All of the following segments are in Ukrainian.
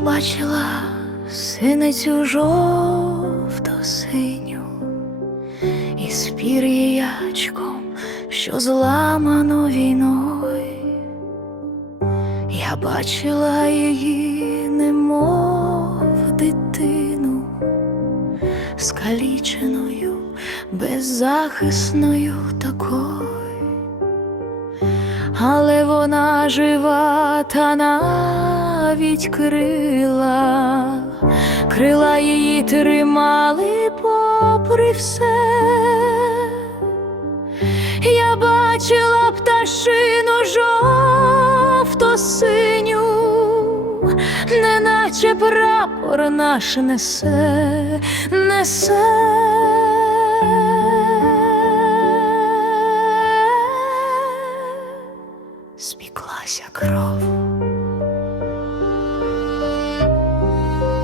бачила синицю жовто синю із пір'ячком, що зламано війною. Я бачила її, немов дитину, скаліченою, беззахисною такою. Але вона жива та навіть крила, крила її тримали попри все. Я бачила пташину жовто-синю, неначе прапор наш несе, несе.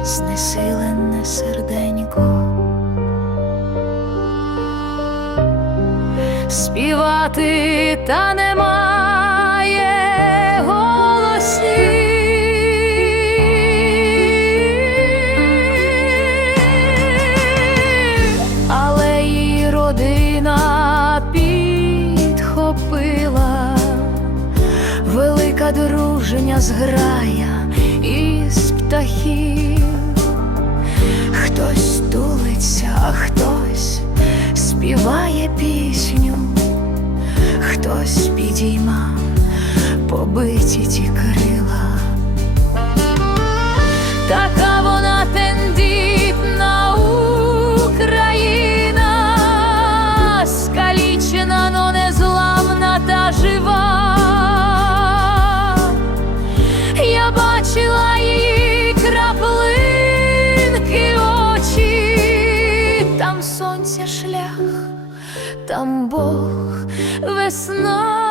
Знесилене серденько. співати та немає голосів, дружня зграя із птахів. Хтось тулиться, а хтось співає пісню, хтось підійма побиті ті крила. Така там Бог весна.